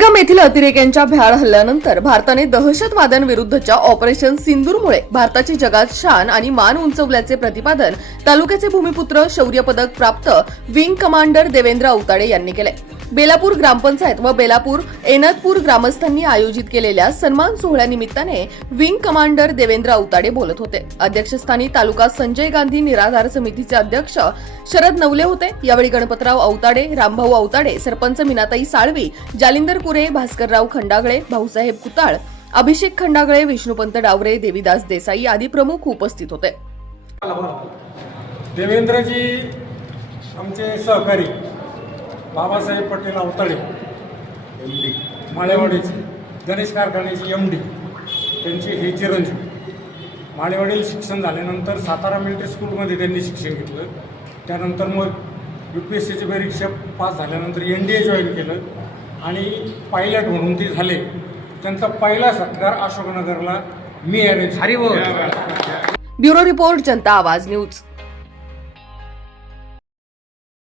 पहलगाम येथील अतिरेक्यांच्या भ्याड हल्ल्यानंतर भारताने दहशतवाद्यांविरुद्धच्या ऑपरेशन सिंदूरमुळे भारताची जगात शान आणि मान उंचवल्याचे प्रतिपादन तालुक्याचे भूमिपुत्र शौर्य पदक प्राप्त विंग कमांडर देवेंद्र अवताडे यांनी केले। बेलापूर ग्रामपंचायत व बेलापूर एनदपूर ग्रामस्थांनी आयोजित केलेल्या सन्मान सोहळ्यानिमित्ताने विंग कमांडर देवेंद्र अवताडे बोलत होते। अध्यक्षस्थानी तालुका संजय गांधी निराधार समितीचे अध्यक्ष शरद नवले होते। यावेळी गणपतराव अवताडे, रामभाऊ अवताडे, सरपंच मीनाताई साळवी, जालिंदर कुरे, भास्करराव खंडागळे, भाऊसाहेब कुताळ, अभिषेक खंडागळे, विष्णुपंत डावरे, देवीदास देसाई आदी प्रमुख उपस्थित होते। देवेंद्रजी आमचे सहकारी बाबासाहेब पटेल अवताडे MD माळेवाडीचे, गणेश कारखान्याची MD, त्यांचे हे चिरंजीव। माळेवाडीला शिक्षण झाल्यानंतर सातारा मिलिटरी स्कूलमध्ये त्यांनी शिक्षण घेतलं। त्यानंतर मग UPSCची परीक्षा पास झाल्यानंतर NDA जॉईन केलं आणि पायलट म्हणून ते झाले। त्यांचा पहिला सत्कार अशोकनगरला मी अरेंज। ब्युरो रिपोर्ट, जनता आवाज न्यूज।